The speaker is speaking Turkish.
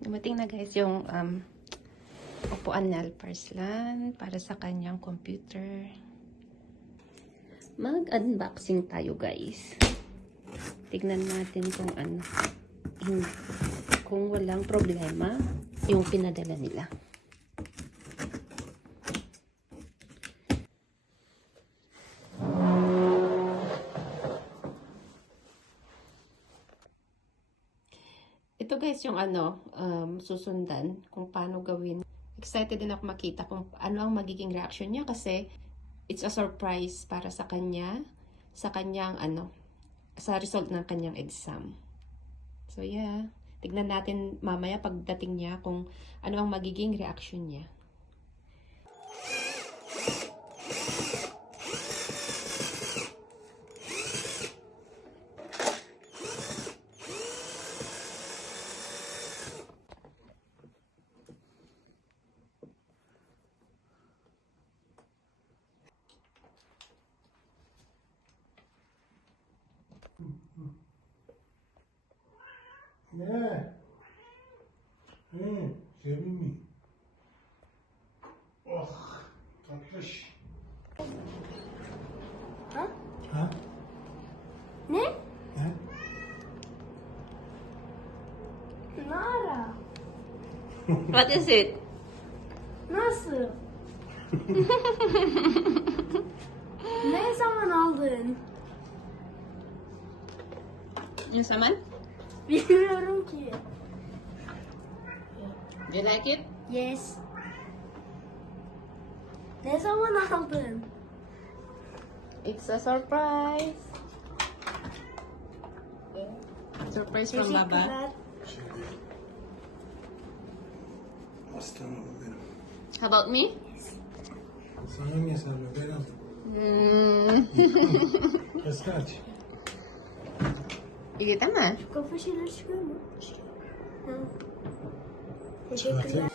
Dumating na guys yung upuan ni Alparslan para sa kanyang computer. Mag-unboxing tayo guys. Tignan natin kung ano. Kung walang problema yung pinadala nila. Ito guys yung susundan kung paano gawin. Excited din ako makita kung ano ang magiging reaction niya kasi it's a surprise para sa kanya, sa kanyang sa result ng kanyang exam. So yeah, tignan natin mamaya pagdating niya kung ano ang magiging reaction niya. Ne? Sevimli. Oh, tatlış. Ha? Ha? Ne? Ne? Nara. What is it? Nasıl? Ne zaman aldın? Yung saman? Bilmiyorum ki. Do you like it? Yes. Ne zaman aldın? It's a surprise. Surprise from Baba. Teşekkürler. Aslanım benim. How about me? Sana niye sarmıyor? Ben aldım. Kıskaç. İyi değil mi? Kafa şeyleri çıkıyor mu? Hı. Teşekkürler.